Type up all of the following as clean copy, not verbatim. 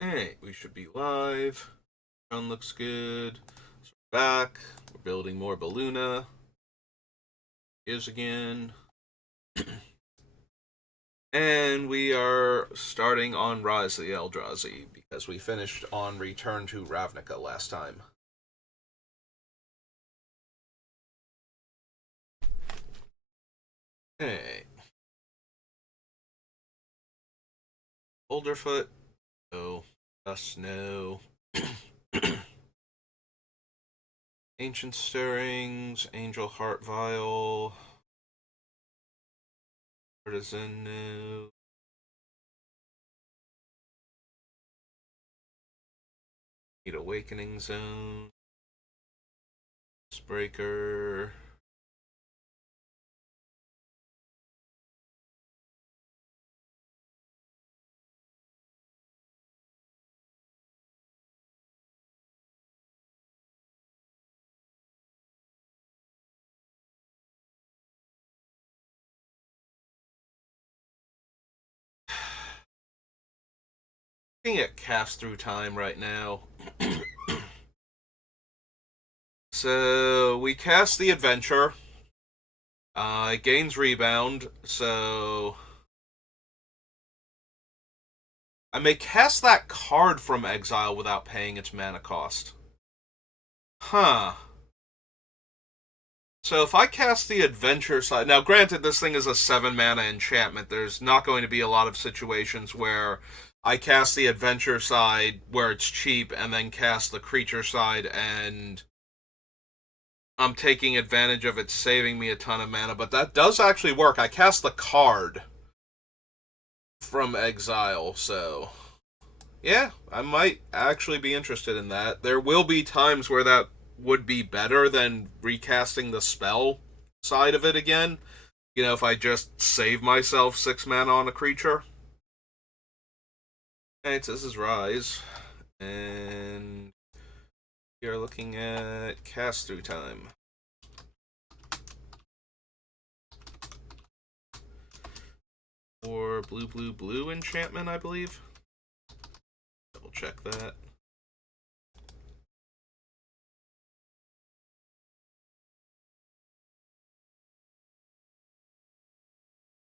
Alright, we should be live. Sound looks good. So we're back. We're building more Beluna. Is again. And we are starting on Rise of the Eldrazi because we finished on Return to Ravnica last time. Hey. Boulderfoot. No. Dust, no. Ancient Stirrings. Angel Heart Vial. Artisan, no. Need Awakening Zone. Breaker. Looking at cast through time right now. So we cast the adventure. It gains rebound, so I may cast that card from exile without paying its mana cost. Huh. So if I cast the adventure side, now granted this thing is a 7 mana enchantment, there's not going to be a lot of situations where I cast the adventure side where it's cheap and then cast the creature side and I'm taking advantage of it saving me a ton of mana, but that does actually work. I cast the card from exile, so yeah, I might actually be interested in that. There will be times where that would be better than recasting the spell side of it again. You know, if I just save myself 6 mana on a creature. Alright, so this is Rise. And we are looking at cast through time. Or blue enchantment, I believe. Double check that.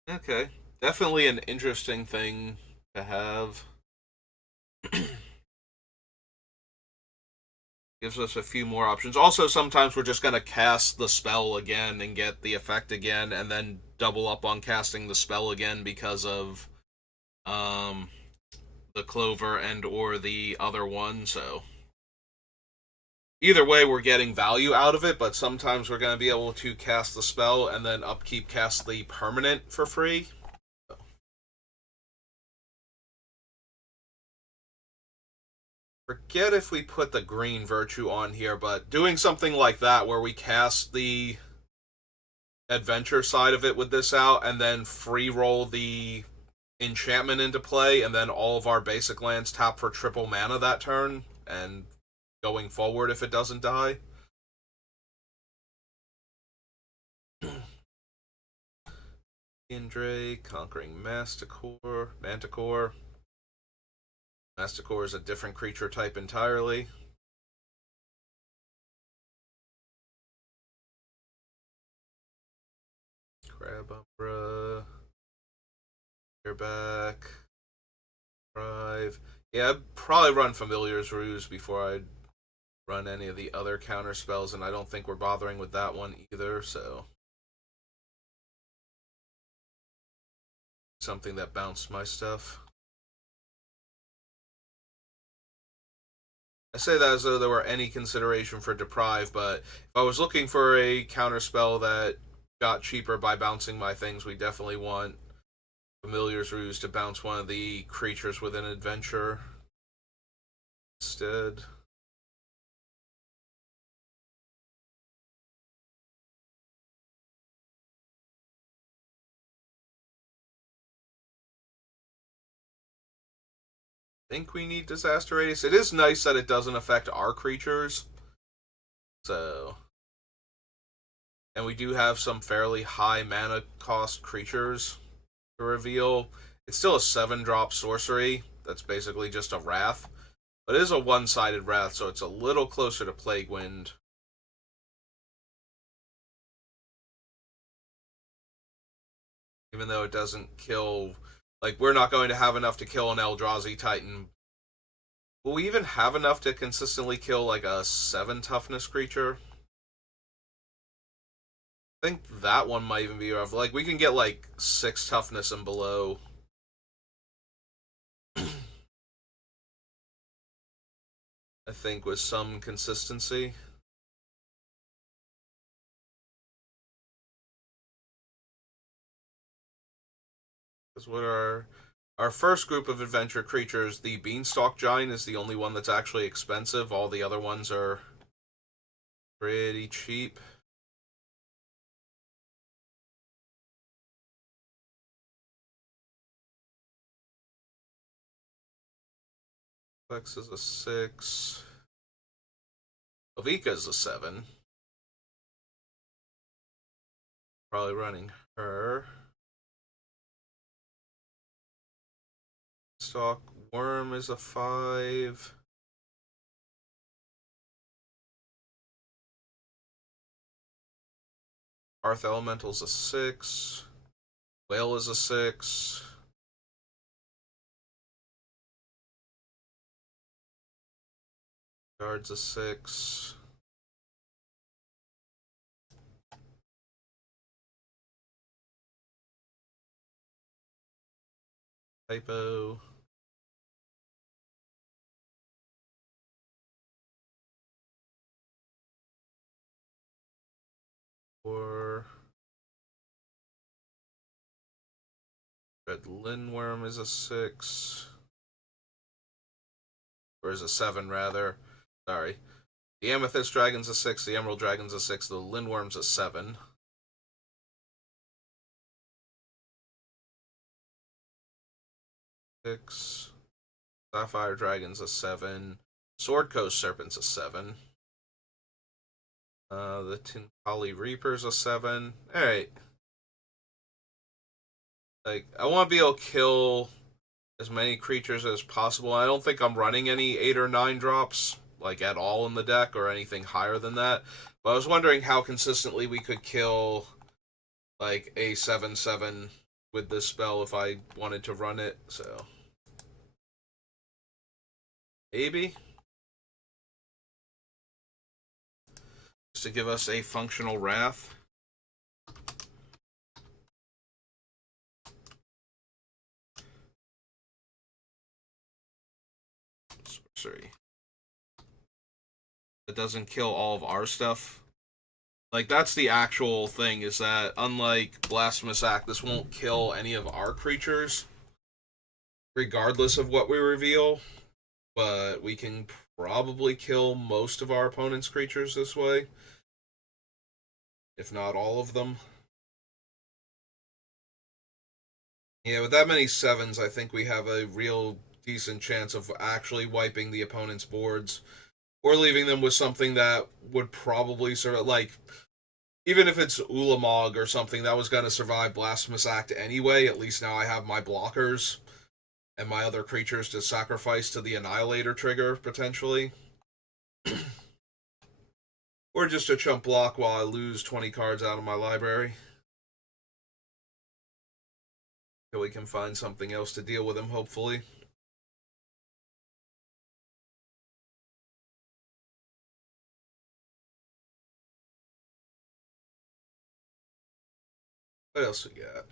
Okay. Definitely an interesting thing to have. Gives us a few more options. Also, sometimes we're just going to cast the spell again and get the effect again, and then double up on casting the spell again because of the Clover and or the other one. So either way, we're getting value out of it, but sometimes we're going to be able to cast the spell and then upkeep cast the permanent for free. Forget if we put the green virtue on here, but doing something like that where we cast the adventure side of it with this out and then free roll the enchantment into play and then all of our basic lands tap for triple mana that turn and going forward if it doesn't die. Indrake, Conquering Manticore. Masticore is a different creature type entirely. Crab Umbra. Back. Drive. Yeah, I'd probably run Familiar's Ruse before I'd run any of the other counter spells, and I don't think we're bothering with that one either, so something that bounced my stuff. I say that as though there were any consideration for Deprive, but if I was looking for a counter spell that got cheaper by bouncing my things, we definitely want Familiar's Ruse to bounce one of the creatures with an adventure instead. Think we need Disaster Radius. It is nice that it doesn't affect our creatures. So, and we do have some fairly high mana cost creatures to reveal. It's still a 7-drop sorcery. That's basically just a Wrath. But it is a one-sided Wrath, so it's a little closer to Plague Wind. Even though it doesn't kill... Like, we're not going to have enough to kill an Eldrazi Titan. Will we even have enough to consistently kill, like, a 7 toughness creature? I think that one might even be rough. Like, we can get, like, 6 toughness and below. I think with some consistency. Because what are our first group of adventure creatures? The Beanstalk Giant is the only one that's actually expensive. All the other ones are pretty cheap. Flex is a 6. Avika is a 7. Probably running her. Stalk Worm is a 5. Earth Elemental's a 6. Whale is a 6. Guard's a 6. Typo. Or Red Lindworm is a 6. Or is a 7, rather. Sorry. The Amethyst Dragon's a 6, the Emerald Dragon's a 6, the Lindworm's a 7. 6. Sapphire Dragon's a 7. Sword Coast Serpent's a 7. The Tinpali Reaper's a 7. Alright. Like, I want to be able to kill as many creatures as possible. I don't think I'm running any 8 or 9 drops, like, at all in the deck, or anything higher than that. But I was wondering how consistently we could kill, like, a 7/7 with this spell if I wanted to run it, so... Maybe? Just to give us a functional Wrath. Sorcery. It doesn't kill all of our stuff. Like, that's the actual thing, is that unlike Blasphemous Act, this won't kill any of our creatures, regardless of what we reveal. But we can probably kill most of our opponent's creatures this way, if not all of them. Yeah, with that many 7s, I think we have a real decent chance of actually wiping the opponent's boards, or leaving them with something that would probably sort of, like, even if it's Ulamog or something that was going to survive Blasphemous Act anyway, at least now I have my blockers and my other creatures to sacrifice to the Annihilator trigger, potentially. Or just a chump block while I lose 20 cards out of my library. So we can find something else to deal with him, hopefully. What else we got?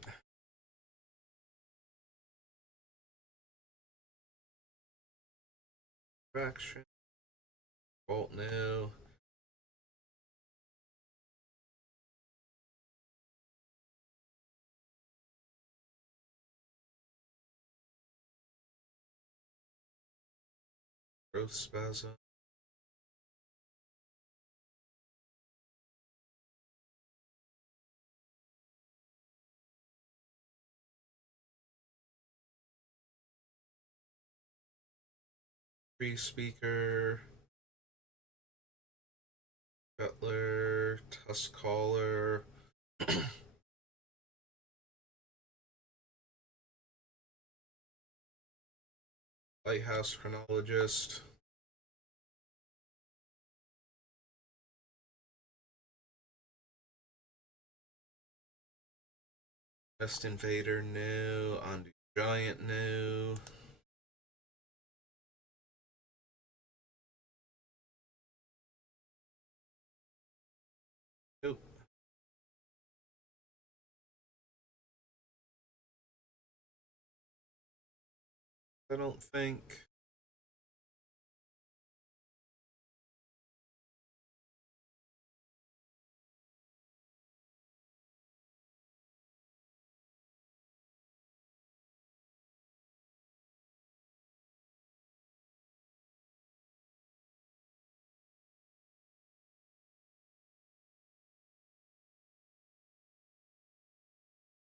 Fraction. Bolt new. Growth spasm. Free speaker. Cutler. Tusk caller. Lighthouse Chronologist. Best Invader, no. Undo Giant, no. Nope. I don't think.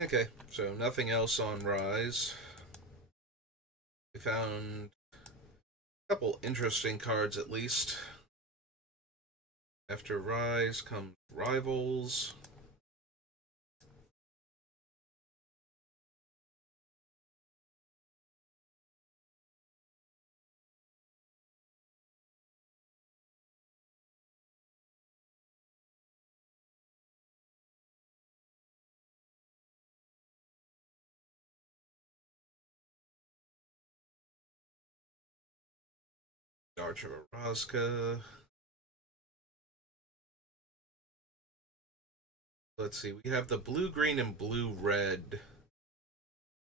Okay, so nothing else on Rise. We found a couple interesting cards at least. After Rise comes Rivals. Archer of Araska. Let's see, we have the blue, green, and blue, red.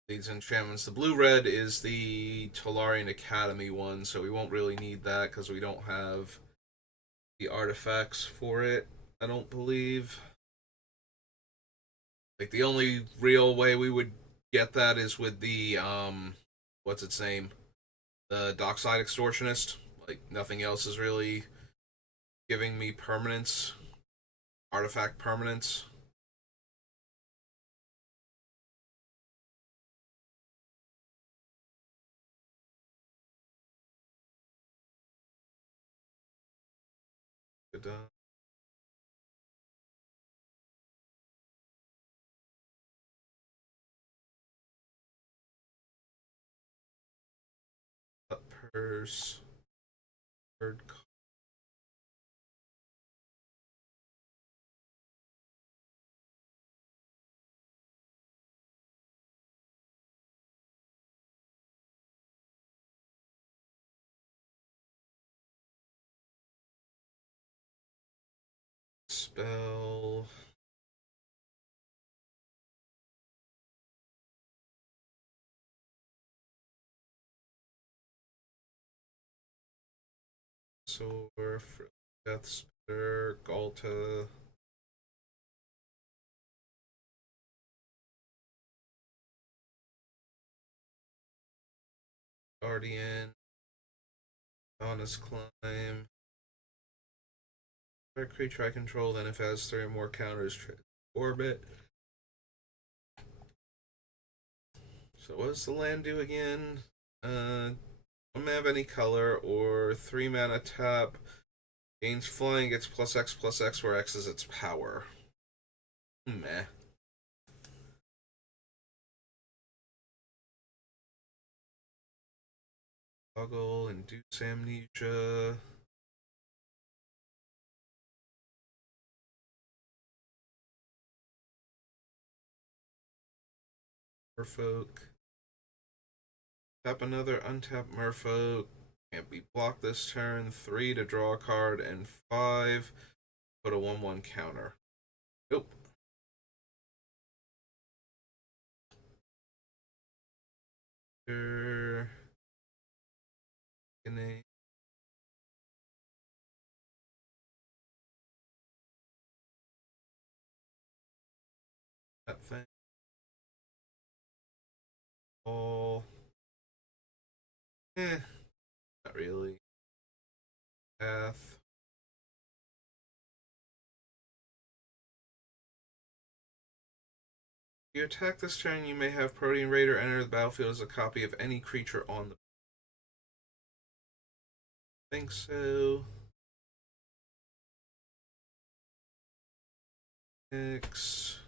These enchantments. The blue red is the Tolarian Academy one, so we won't really need that because we don't have the artifacts for it, I don't believe. Like the only real way we would get that is with the what's its name? The Dockside Extortionist. Like nothing else is really giving me permanence, artifact permanence. Good, purse, third spell. Sword, Death Spitter, Galta. Guardian, Honest Climb. A creature I control, then if it has three or more counters, orbit. So what does the land do again? Don't have any color, or 3 mana tap. Gains flying, gets plus X, where X is its power. Meh. Toggle, Induce Amnesia. Merfolk. Tap another untap Merfolk. Can't be blocked this turn. 3 to draw a card, and 5 put a 1/1 counter. Nope. That thing. All. Not really. Path. If you attack this turn, you may have Protean Raider enter the battlefield as a copy of any creature on the. I think so. X.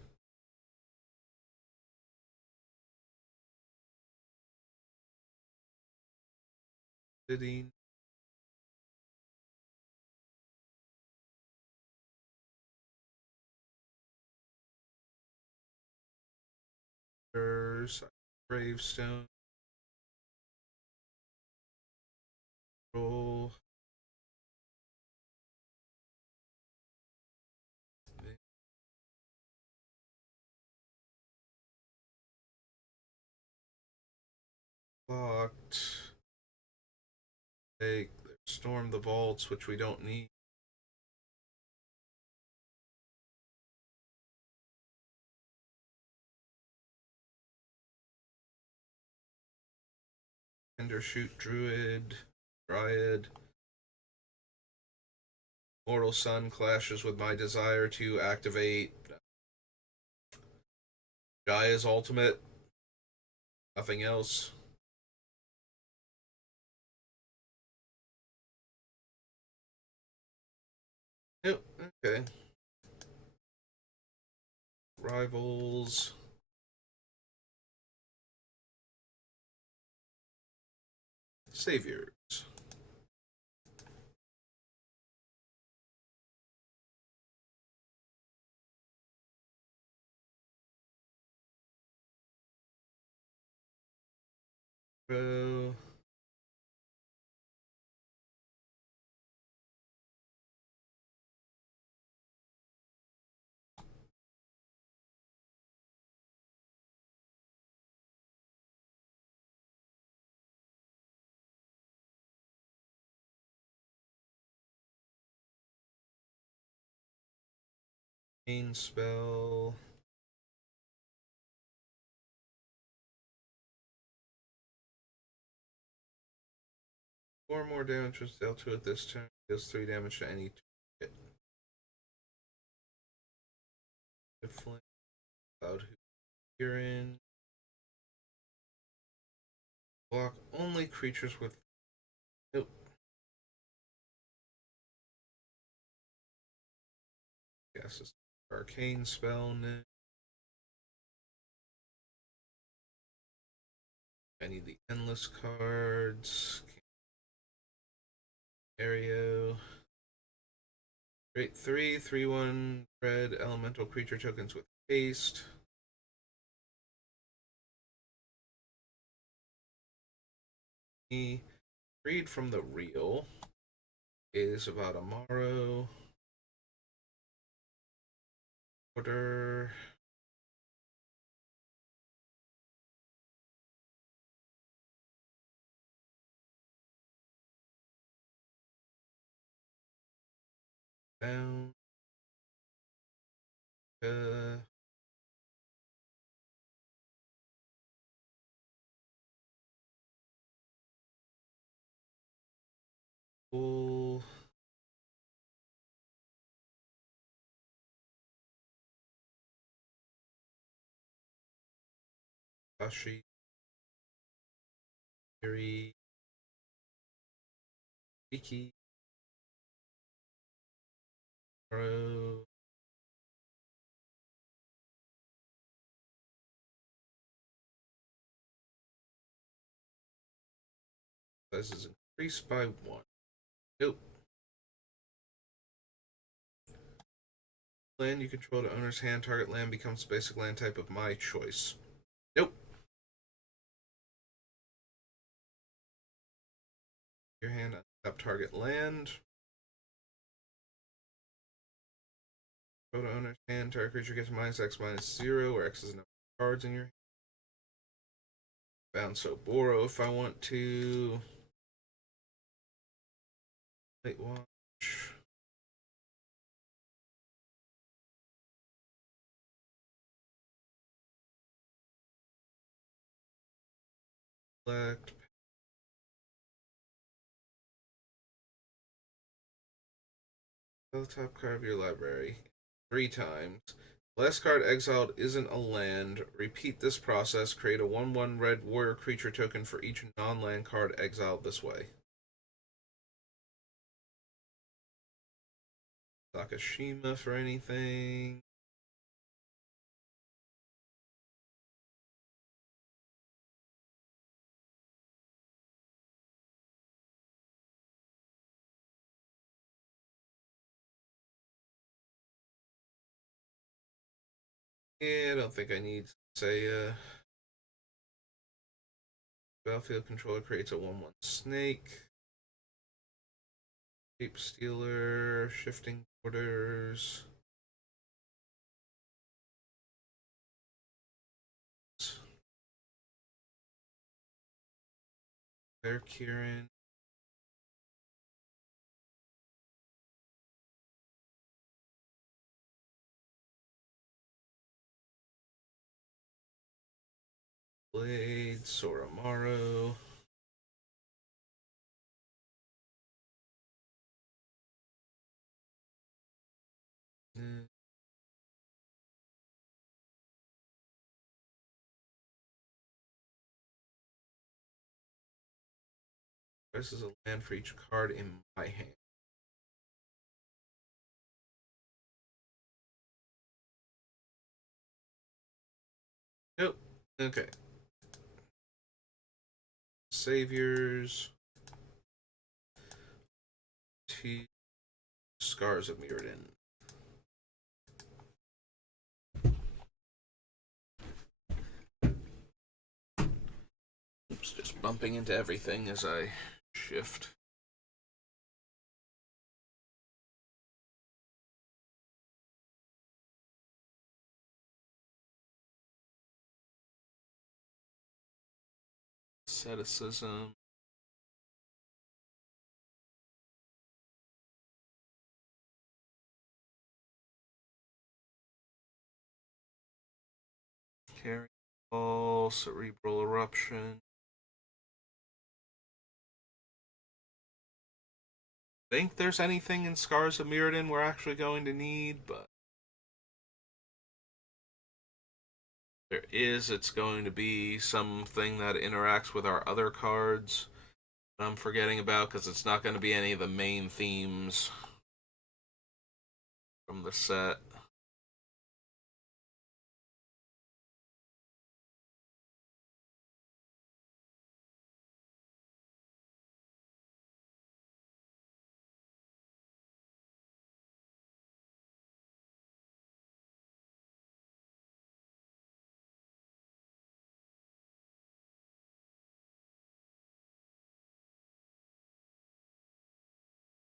City. Gravestone. Roll. Locked. Take. Storm the vaults, which we don't need. Endershoot Druid. Dryad. Mortal Sun clashes with my desire to activate Gaya's ultimate. Nothing else. Yep, okay. Rivals. Saviors. Pro. Main spell. 4 more damage was dealt to it this turn. Deals 3 damage to any target. Flame. Cloud you're in. Block only creatures with. Nope. Yes, it's arcane spell. I need the endless cards. Aereo. Great 3/3/1 red elemental creature tokens with haste. Freed from the real is about Amaro. Order. Down. Full. Kashi. Yuri. Iki. Ro. Size is increased by 1. Nope. Land you control to owner's hand. Target land becomes basic land type of my choice. Nope. Your hand untap target land. Go to owner's hand. Target creature gets -X/-0, where X is the number of cards in your hand. Bound so Boro if I want to. Late watch. Select. Fill the top card of your library 3 times. Last card exiled isn't a land. Repeat this process. Create a 1/1 red warrior creature token for each non-land card exiled this way. Sakashima for anything. Yeah, I don't think I need to say, battlefield controller creates a 1/1 snake. Ape Stealer, shifting borders. There, Kieran. Blade, Soramaru. This is a land for each card in my hand. Nope. Okay. Saviors. T. Scars of Mirrodin. Oops, just bumping into everything as I shift. Asceticism. Carry ball, cerebral eruption. Think there's anything in Scars of Mirrodin we're actually going to need, but there is. It's going to be something that interacts with our other cards that I'm forgetting about because it's not going to be any of the main themes from the set.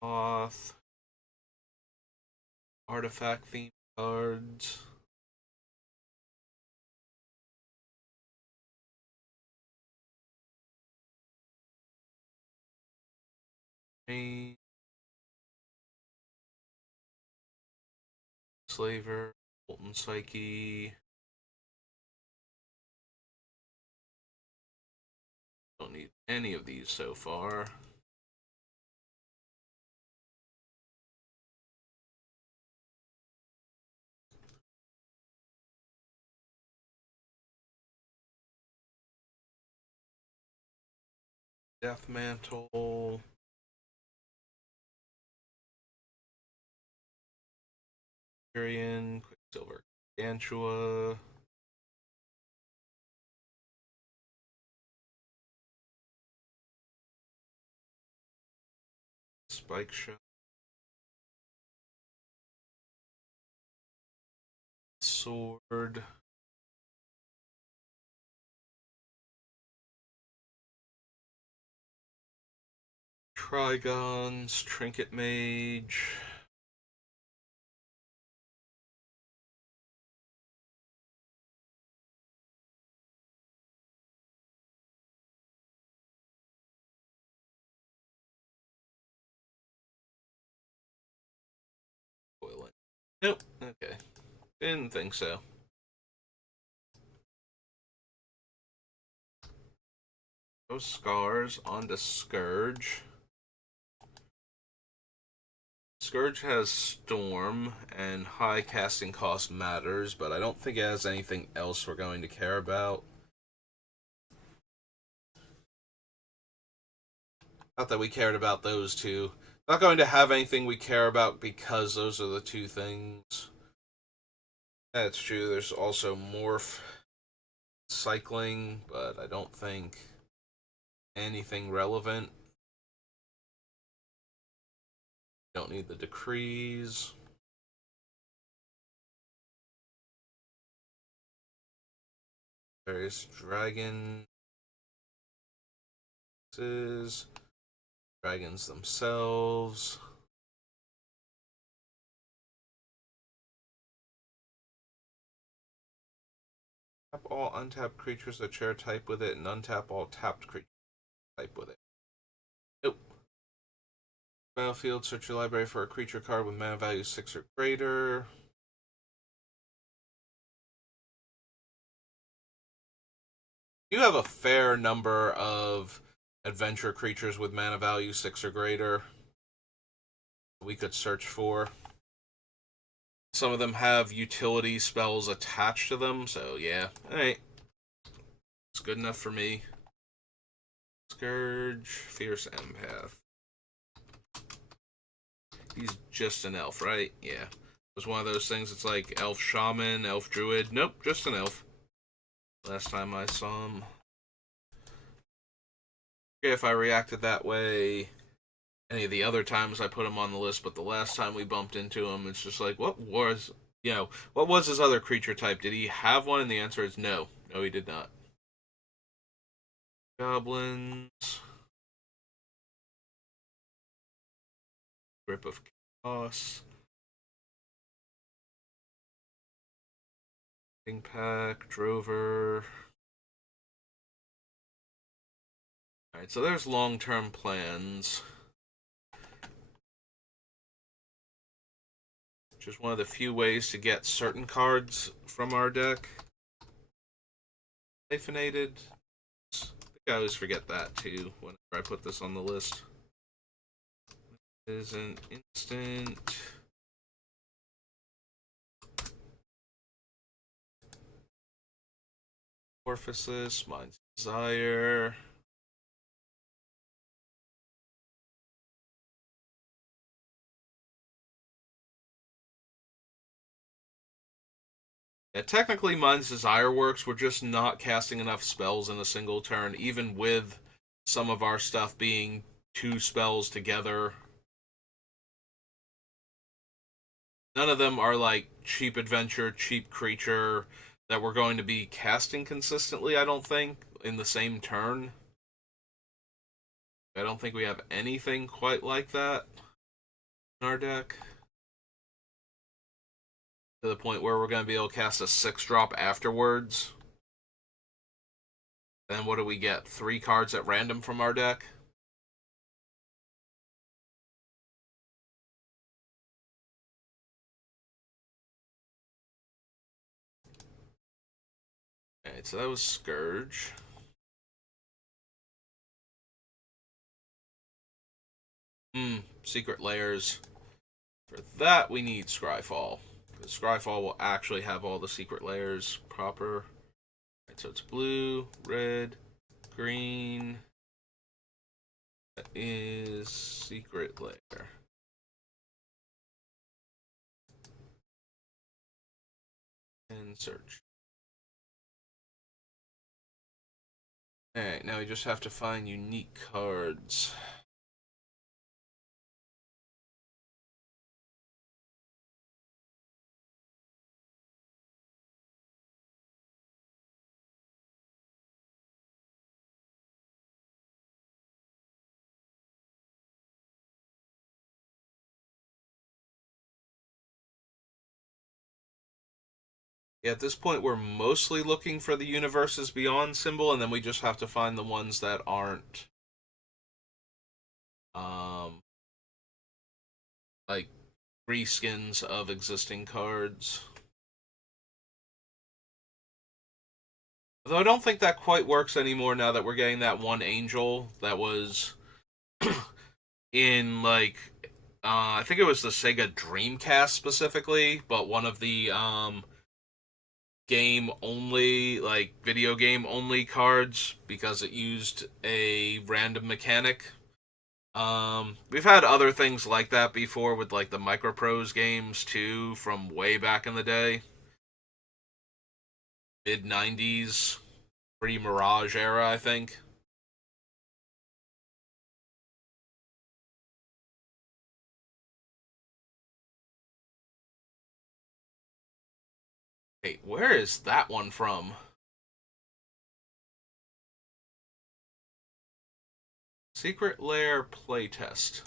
Off. Artifact theme cards. Main. Slaver. Molten Psyche. Don't need any of these so far. Death Mantle. Tyrion. Quicksilver. Gantua. Spike Shot. Sword. Trigons. Trinket Mage. Boiling. Nope. Okay. Didn't think so. Those scars onto Scourge. Scourge has Storm, and high casting cost matters, but I don't think it has anything else we're going to care about. Not that we cared about those two. Not going to have anything we care about because those are the two things. That's true. There's also Morph cycling, but I don't think anything relevant. Don't need the decrees. Various dragons themselves. Tap all untapped creatures that share type with it, and untap all tapped creatures type with it. Nope. Battlefield, search your library for a creature card with mana value 6 or greater. You have a fair number of adventure creatures with mana value 6 or greater we could search for. Some of them have utility spells attached to them, so yeah. Alright. It's good enough for me. Scourge, Fierce Empath. He's just an elf, right? Yeah. It was one of those things, it's like elf shaman, elf druid. Nope, just an elf. Last time I saw him. If I reacted that way any of the other times I put him on the list, but the last time we bumped into him, it's just like, what was his other creature type? Did he have one? And the answer is no. No, he did not. Goblins. Grip of Chaos. King Pack. Drover. Alright, so there's long-term plans. Which is one of the few ways to get certain cards from our deck. Hyphenated. I think I always forget that too whenever I put this on the list. It is an instant. Orpheus, Mind's Desire. Yeah, technically Mind's Desire works, we're just not casting enough spells in a single turn, even with some of our stuff being 2 spells together. None of them are like cheap adventure, cheap creature that we're going to be casting consistently, I don't think, in the same turn. I don't think we have anything quite like that in our deck. To the point where we're going to be able to cast a 6-drop afterwards. Then what do we get? 3 cards at random from our deck? Alright, so that was Scourge. Secret Layers. For that, we need Scryfall. Because Scryfall will actually have all the secret layers proper. Right, so it's blue, red, green. That is secret layer. And search. Alright, now we just have to find unique cards. Yeah, at this point, we're mostly looking for the Universes Beyond symbol, and then we just have to find the ones that aren't, like, reskins of existing cards. Though I don't think that quite works anymore now that we're getting that one angel that was in, like, I think it was the Sega Dreamcast specifically, but one of the game only, like video game only cards because it used a random mechanic. We've had other things like that before with like the Microprose games too from way back in the day. Mid 90s, pre Mirage era, I think. Hey, where is that one from? Secret Lair playtest.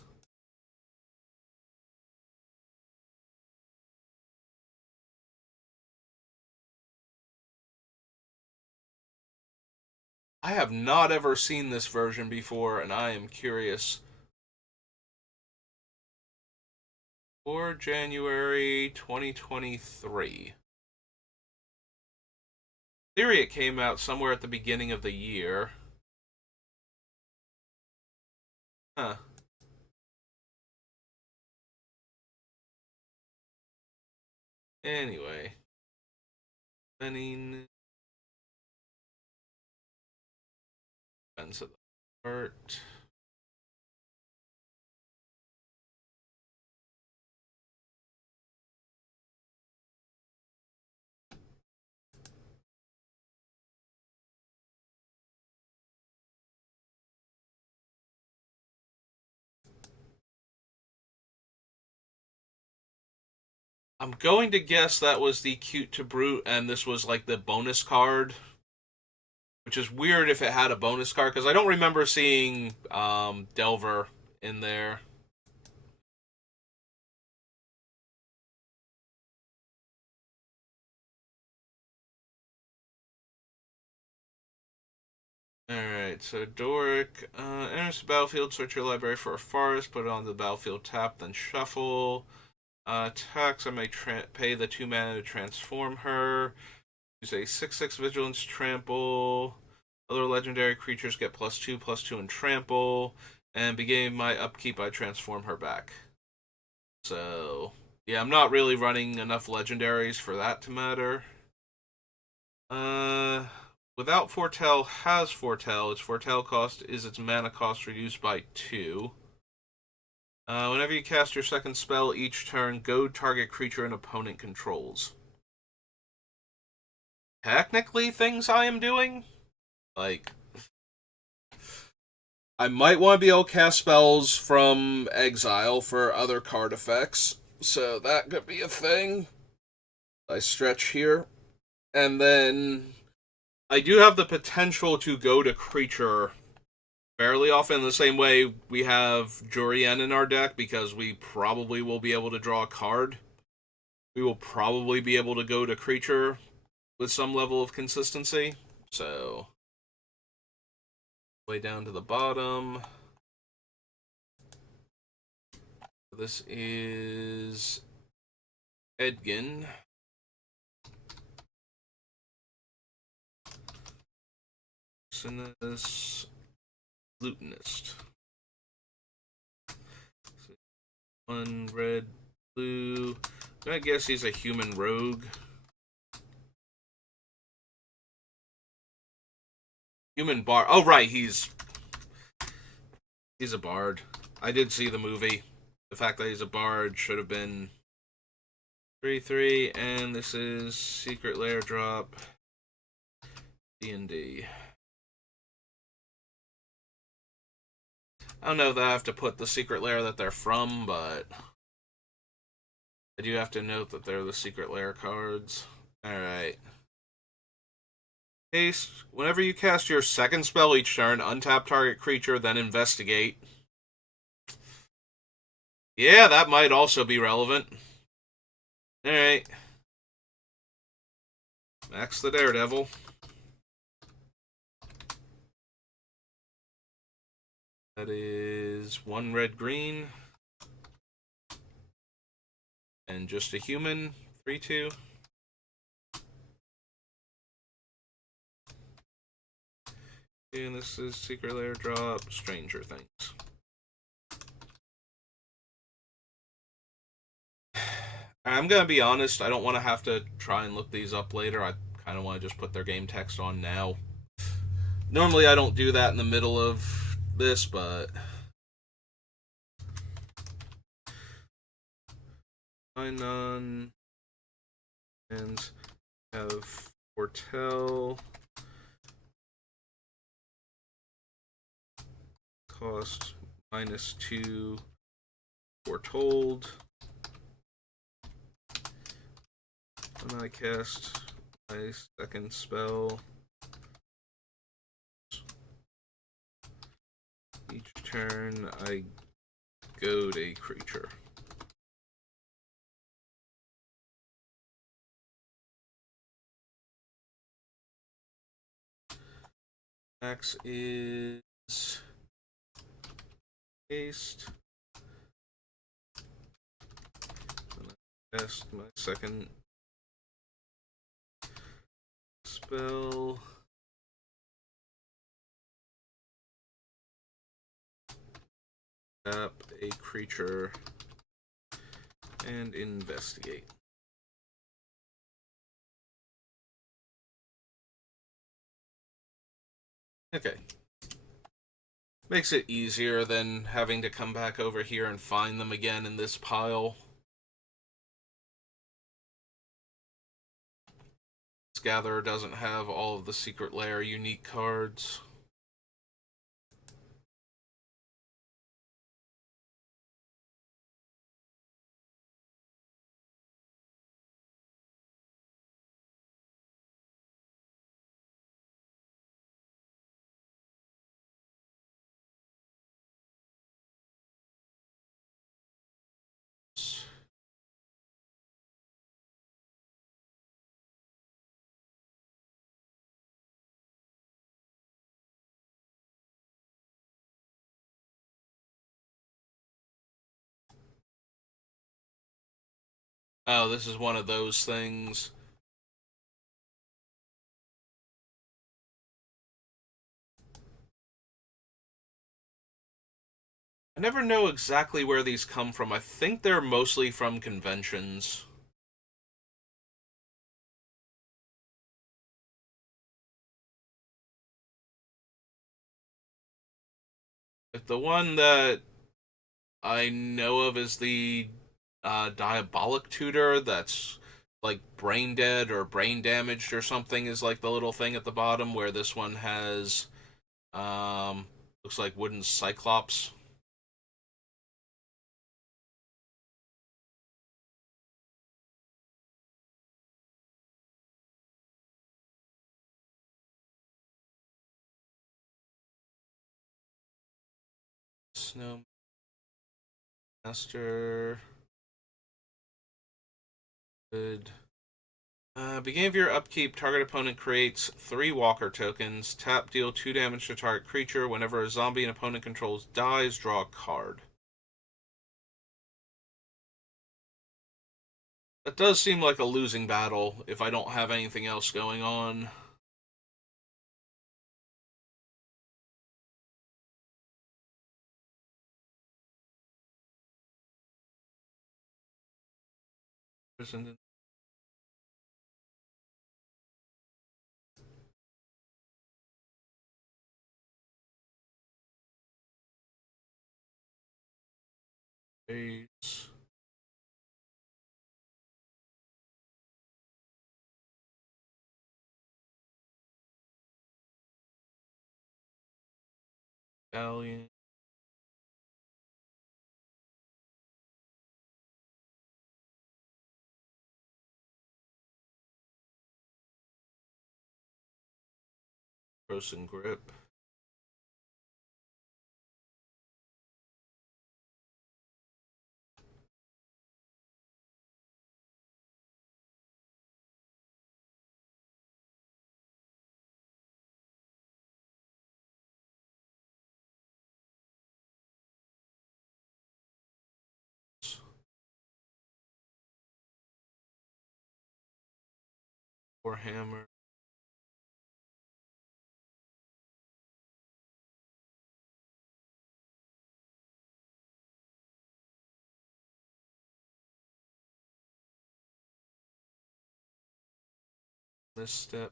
I have not ever seen this version before, and I am curious. For January 2023. Theory it came out somewhere at the beginning of the year. Huh. Anyway. Spinning. Ends of the art. I'm going to guess that was the Cute to Brute, and this was like the bonus card. Which is weird if it had a bonus card, because I don't remember seeing Delver in there. Alright, so Doric enters the battlefield, search your library for a forest, put it on the battlefield, tap, then shuffle. Attacks, I may pay the 2 mana to transform her. Use a 6/6 Vigilance Trample. Other legendary creatures get +2/+2 and trample. And beginning my upkeep, I transform her back. So, yeah, I'm not really running enough legendaries for that to matter. Without Foretell has Foretell. Its Foretell cost is its mana cost reduced by 2. Whenever you cast your second spell each turn, go target creature an opponent controls. Technically, things I am doing? Like, I might want to be able to cast spells from exile for other card effects, so that could be a thing. I stretch here. And then I do have the potential to go to creature fairly often, the same way we have Jurien in our deck, because we probably will be able to draw a card. We will probably be able to go to creature with some level of consistency. So, way down to the bottom. This is Edgin. Sinus Lutenist. 1 red, blue. I guess he's a human rogue. Human bard. Oh, right, he's a bard. I did see the movie. The fact that he's a bard should have been 3/3, and this is Secret Lair drop. D&D. I don't know that I have to put the Secret Lair that they're from, but I do have to note that they're the Secret Lair cards. Alright. Haste. Whenever you cast your second spell each turn, untap target creature, then investigate. Yeah, that might also be relevant. Alright. Max the Daredevil. That is 1 red green. And just a human. 3/2. And this is Secret Lair drop. Stranger Things. I'm gonna be honest, I don't want to have to try and look these up later. I kind of want to just put their game text on now. Normally I don't do that in the middle of this, but I none and have Foretell cost -2 foretold. When I cast my second spell, Each turn, I goad a creature. Max is haste. Cast my second spell. Tap a creature and investigate. Okay. Makes it easier than having to come back over here and find them again in this pile. This Gatherer doesn't have all of the Secret Lair unique cards. Oh, this is one of those things. I never know exactly where these come from. I think they're mostly from conventions. Like the one that I know of is the Diabolic Tutor that's like brain dead or brain damaged or something, is like the little thing at the bottom, where this one has um looks like wooden cyclops. Snowmaster. Good. Beginning of your upkeep, target opponent creates 3 Walker tokens. Tap, deal 2 damage to target creature. Whenever a zombie an opponent controls dies, draw a card. That does seem like a losing battle if I don't have anything else going on. Base. Valiant. Frozen Grip. Warhammer. Misstep.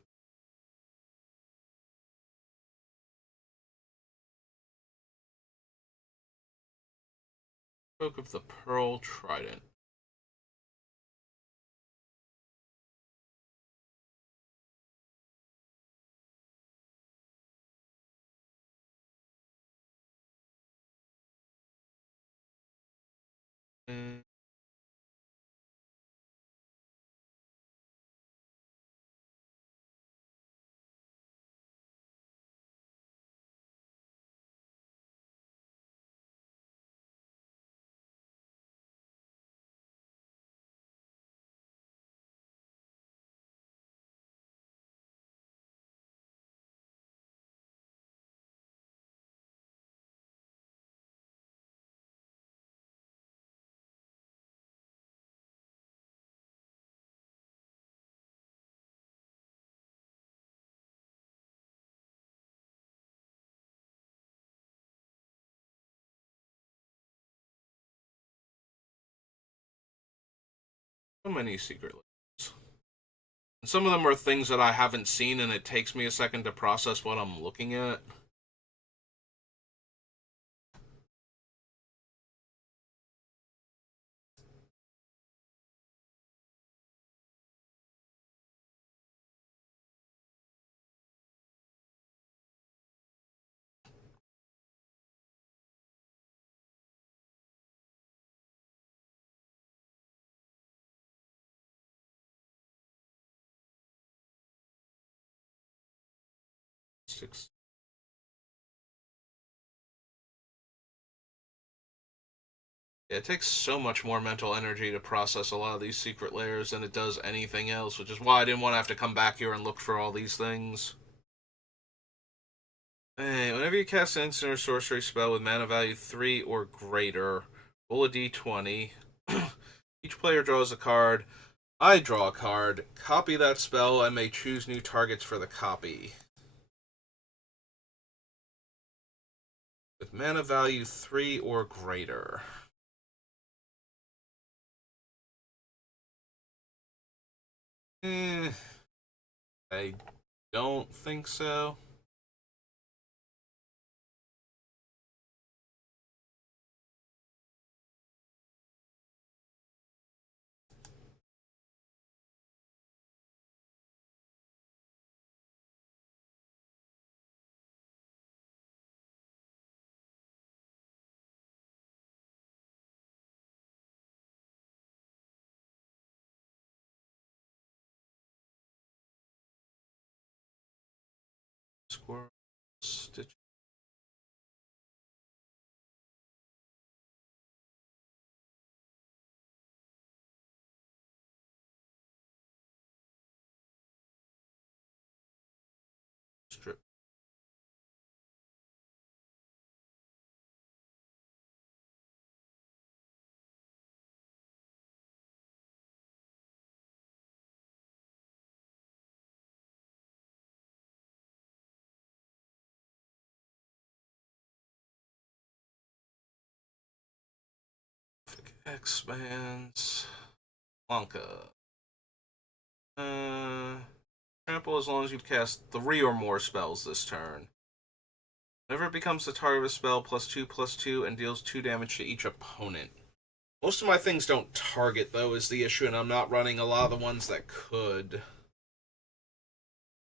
Spoke of the Pearl Trident. And So many secret layers. And some of them are things that I haven't seen, and it takes me a second to process what I'm looking at. Six. Yeah, it takes so much more mental energy to process a lot of these secret layers than it does anything else, which is why I didn't want to have to come back here and look for all these things. Hey, whenever you cast an instant or sorcery spell with mana value 3 or greater, roll a d20. Each player draws a card. I draw a card. Copy that spell and may choose new targets for the copy. With mana value 3 or greater. I don't think so. Squirrel Stitch. Strip. Expands. Blanca. Trample as long as you've cast 3 or more spells this turn. Whenever it becomes the target of a spell, +2/+2, and deals 2 damage to each opponent. Most of my things don't target, though, is the issue, and I'm not running a lot of the ones that could.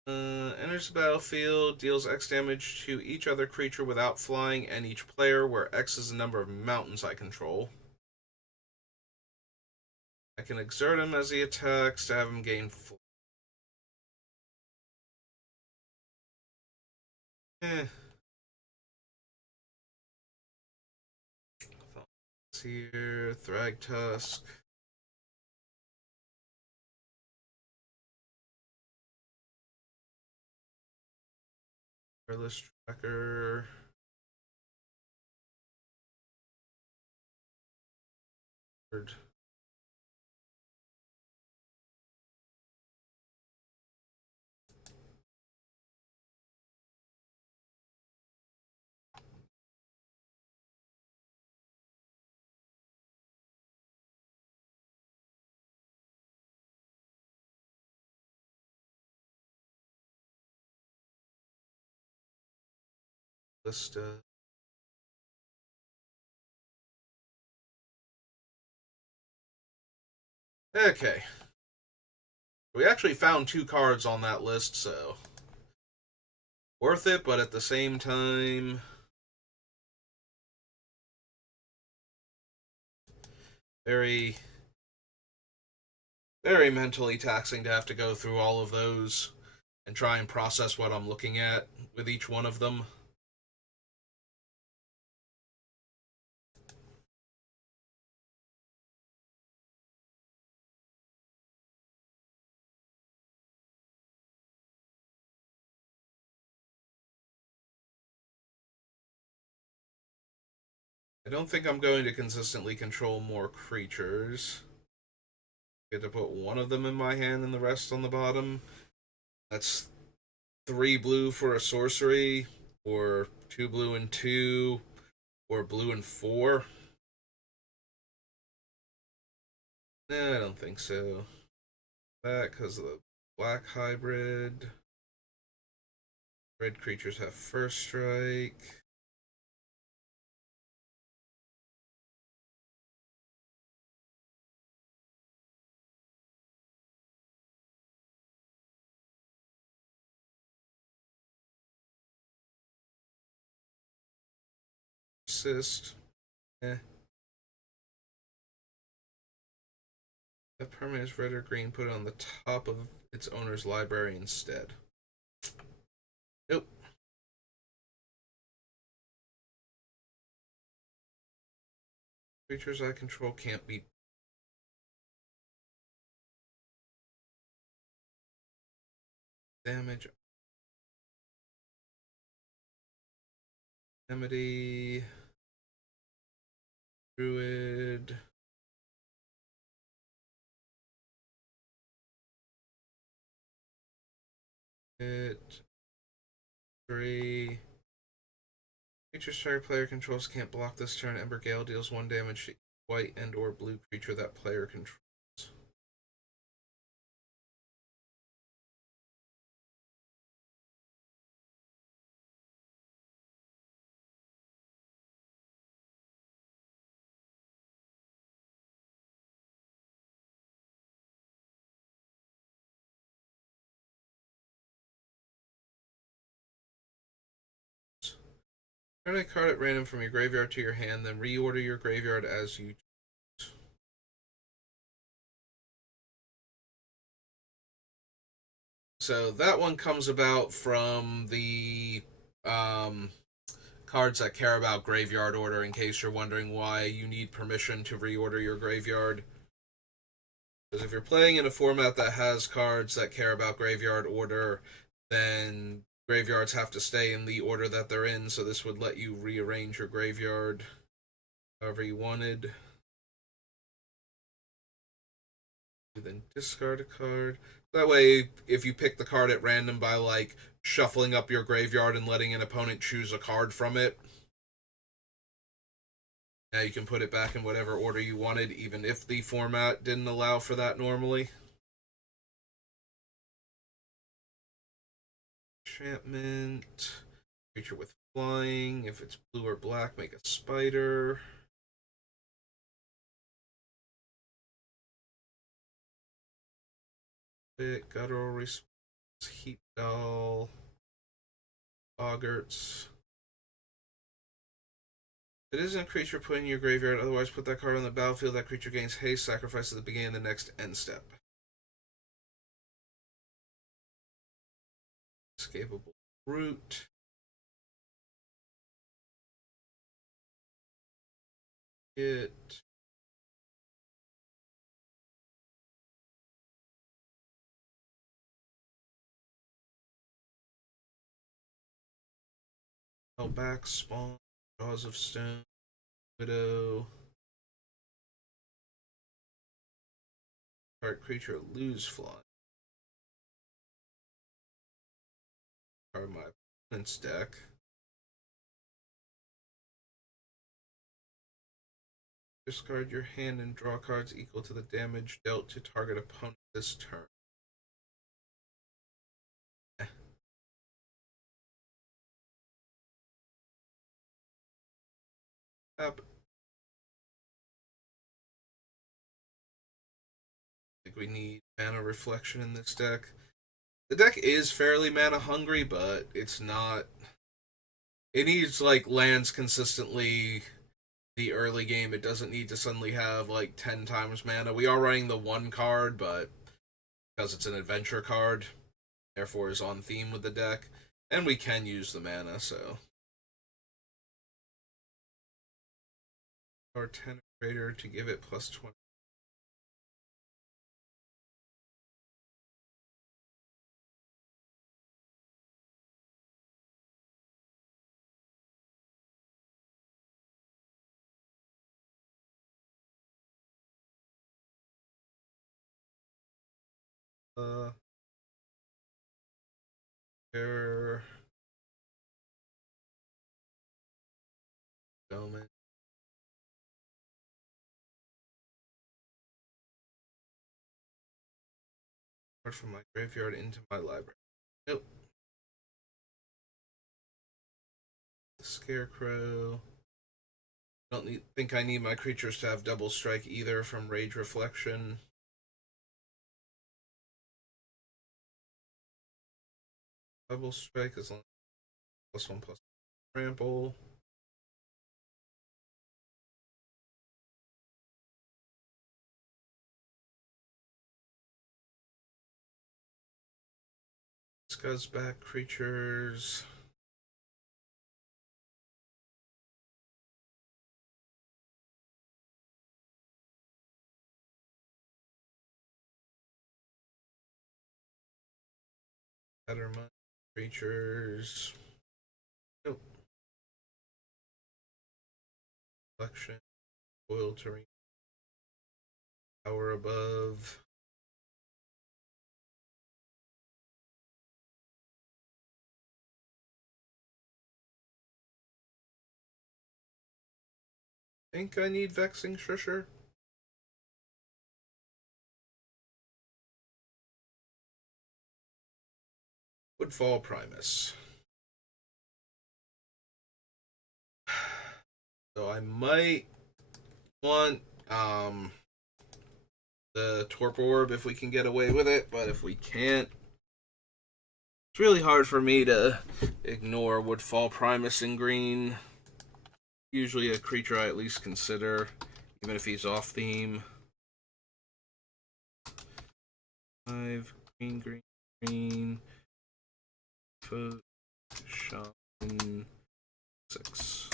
Enters the battlefield, deals X damage to each other creature without flying, and each player, where X is the number of mountains I control. I can exert him as he attacks to have him gain full. Eh. Here, Thragtusk. Wireless Tracker. Lista. Okay. We actually found 2 cards on that list, so worth it, but at the same time, very, very mentally taxing to have to go through all of those and try and process what I'm looking at with each one of them. I don't think I'm going to consistently control more creatures. I get to put one of them in my hand and the rest on the bottom. That's 3 blue for a sorcery, or 2 blue and 2, or blue and 4. No, I don't think so. That because of the black hybrid. Red creatures have first strike. Assist. Eh. That permanent is red or green. Put it on the top of its owner's library instead. Nope. Creatures I control can't be damage. Amity. Druid. Hit. 3. Creatures target player controls can't block this turn. Ember Gale deals 1 damage to white and or blue creature that player controls. Turn a card at random from your graveyard to your hand, then reorder your graveyard as you choose. So that one comes about from the um, cards that care about graveyard order, in case you're wondering why you need permission to reorder your graveyard. Because if you're playing in a format that has cards that care about graveyard order, then graveyards have to stay in the order that they're in, so this would let you rearrange your graveyard however you wanted. You then discard a card. That way, if you pick the card at random by like shuffling up your graveyard and letting an opponent choose a card from it, now you can put it back in whatever order you wanted, even if the format didn't allow for that normally. Enchantment. Creature with flying. If it's blue or black, make a spider. Guttural Response. Heat Doll. Boggarts. If it isn't a creature put in your graveyard, otherwise put that card on the battlefield. That creature gains haste, sacrifice at the beginning of the next end step. Escapable Root. It. Back Spawn. Jaws of Stone. Widow. Target creature lose fly. Card my opponent's deck. Discard your hand and draw cards equal to the damage dealt to target opponent this turn. Up. I think we need mana reflection in this deck. The deck is fairly mana hungry, but it's not. It needs like lands consistently the early game. It doesn't need to suddenly have like 10 times mana. We are running the one card, but because it's an adventure card, therefore is on theme with the deck. And we can use the mana, so. Or 10 or greater to give it plus 20. Uh, Error. Element. From my graveyard into my library. Nope. Scarecrow. Think I need my creatures to have double strike either from Rage Reflection. Double strike as long as +1/+1 trample. Scuzzback creatures. Betterment creatures. Nope. Collection. Oil terrain. Power above. Think I need Vexing Shusher? Woodfall Primus. So I might want the Torpor Orb if we can get away with it, but if we can't, it's really hard for me to ignore Woodfall Primus in green. Usually a creature I at least consider, even if he's off theme. 5 green, green, green. Foot, shaman, 6.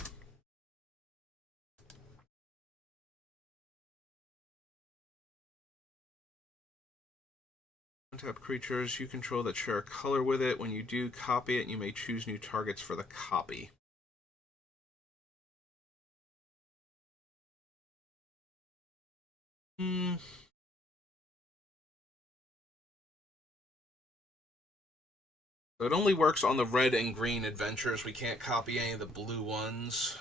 Untap creatures you control that share a color with it. When you do copy it, you may choose new targets for the copy. So it only works on the red and green adventures. We can't copy any of the blue ones.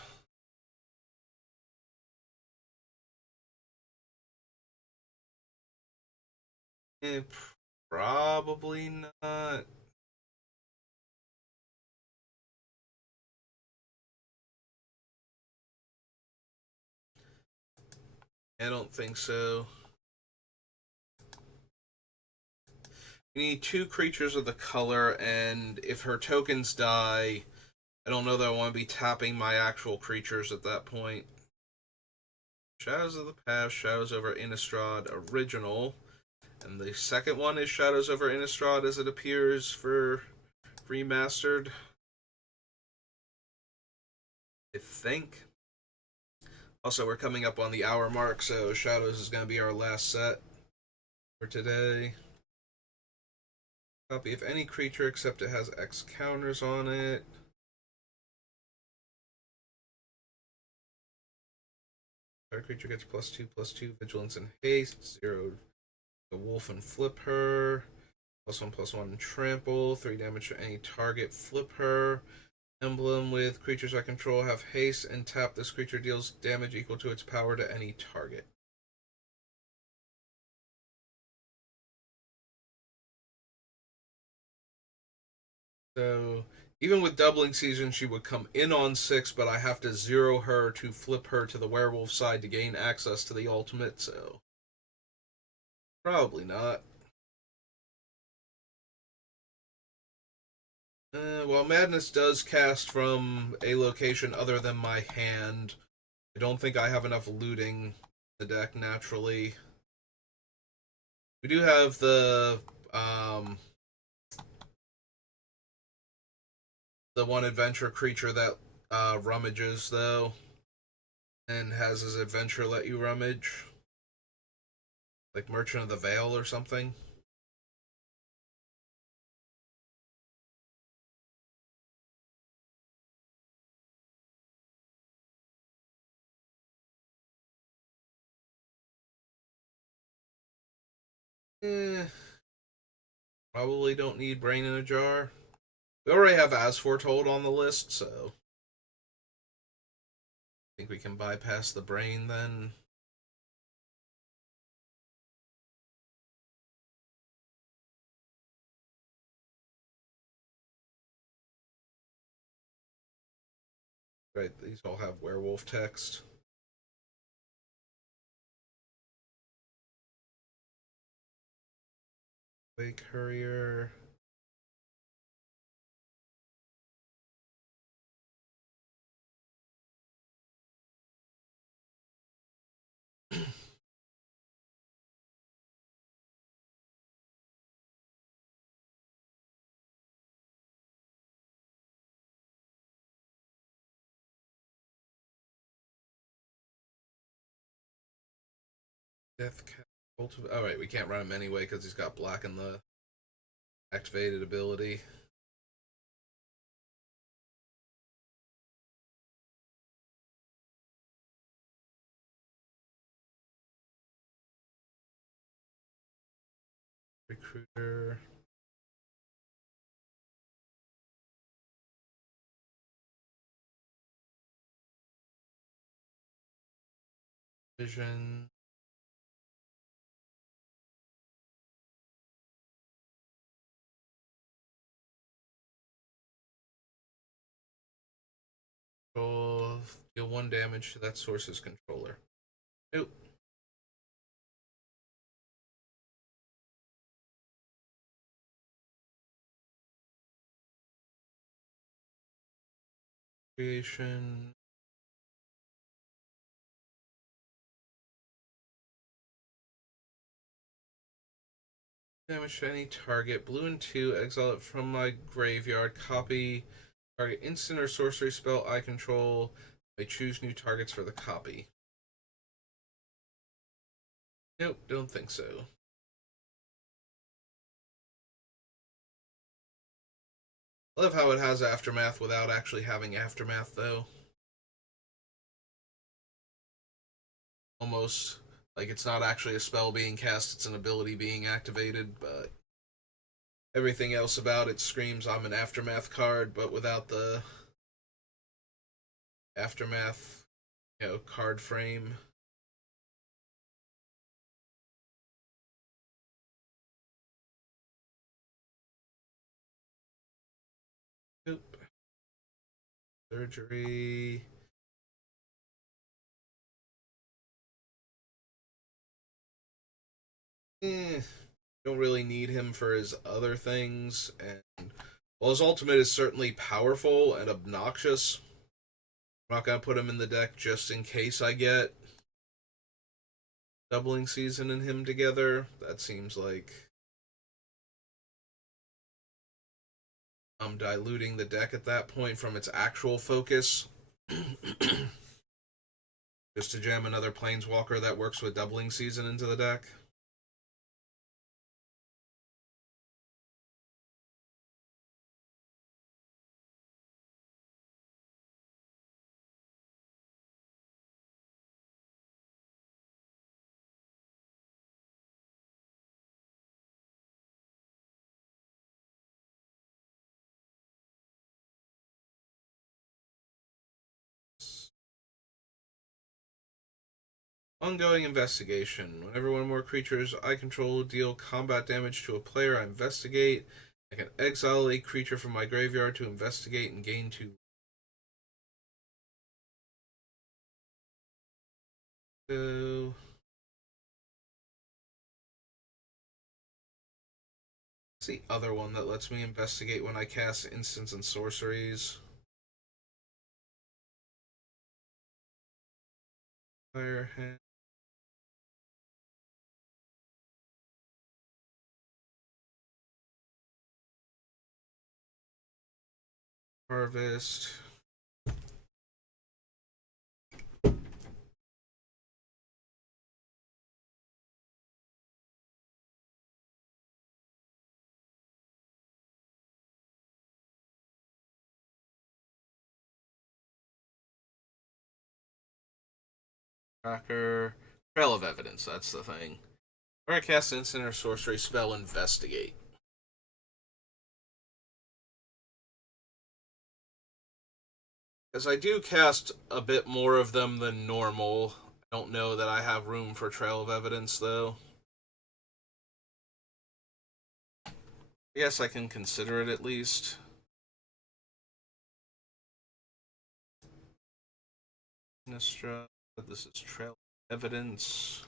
Probably not. I don't think so. We need 2 creatures of the color, and if her tokens die, I don't know that I want to be tapping my actual creatures at that point. Shadows of the Past, Shadows over Innistrad original. And the second one is Shadows over Innistrad as it appears for remastered. I think. Also, we're coming up on the hour mark, so Shadows is going to be our last set for today. Copy of any creature except it has X counters on it. Our creature gets +2/+2, vigilance and haste. 0 the wolf and flip her. +1/+1 trample. 3 damage to any target, flip her. Emblem with creatures I control have haste and tap. This creature deals damage equal to its power to any target. So even with doubling season, she would come in on 6, but I have to 0 her to flip her to the werewolf side to gain access to the ultimate, so probably not. Well, Madness does cast from a location other than my hand. I don't think I have enough looting in the deck naturally. We do have the one adventure creature that rummages though, and has his adventure let you rummage, like Merchant of the Veil or something. Eh, probably don't need Brain in a Jar. We already have As Foretold on the list, so I think we can bypass the Brain then. Right, these all have werewolf text. Wake Courier. Death Cat. Alright, we can't run him anyway because he's got black in the activated ability. Recruiter. Vision. Deal 1 damage to that source's controller. Nope. Creation. Damage to any target. Blue and 2. Exile it from my graveyard. Copy target instant or sorcery spell I control. I choose new targets for the copy. Nope, don't think so. I love how it has Aftermath without actually having Aftermath, though. Almost like it's not actually a spell being cast, it's an ability being activated, but everything else about it screams I'm an Aftermath card, but without the Aftermath, card frame. Nope. Surgery. Don't really need him for his other things, and while his ultimate is certainly powerful and obnoxious, I'm not gonna put him in the deck just in case I get Doubling Season and him together. That seems like I'm diluting the deck at that point from its actual focus. Just to jam another Planeswalker that works with Doubling Season into the deck. Ongoing investigation. Whenever one or more creatures I control deal combat damage to a player I investigate, I can exile a creature from my graveyard to investigate and gain 2. So, what's the other one that lets me investigate when I cast instants and sorceries? Firehand. Harvest. Tracker. Trail of Evidence, that's the thing. Or I cast instant or sorcery spell, investigate. Because I do cast a bit more of them than normal. I don't know that I have room for Trail of Evidence, though. Yes, I can consider it at least. Sinistra. This is Trail Evidence.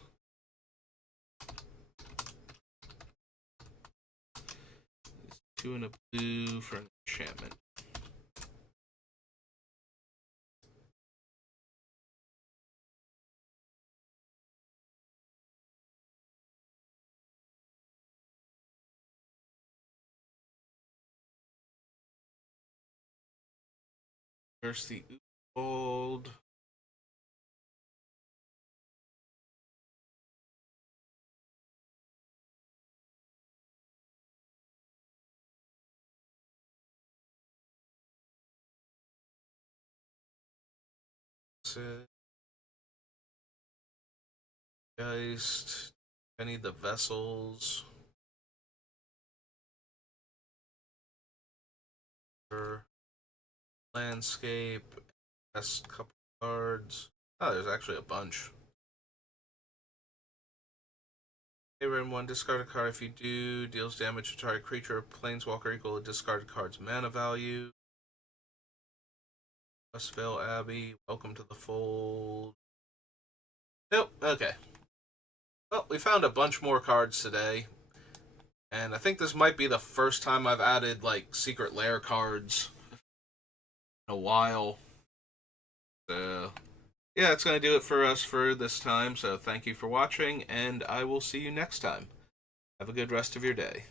Two and a blue for an enchantment. There's the Old. Geist. Any of the vessels. Landscape. Best couple cards. Oh, there's actually a bunch. Favorite one, discard a card. If you do, deals damage to target creature or planeswalker equal to discarded card's mana value. Westvale Abbey, welcome to the fold. Nope, okay. Well, we found a bunch more cards today. And I think this might be the first time I've added, like, Secret Lair cards in a while. So, yeah, it's going to do it for us for this time. So thank you for watching, and I will see you next time. Have a good rest of your day.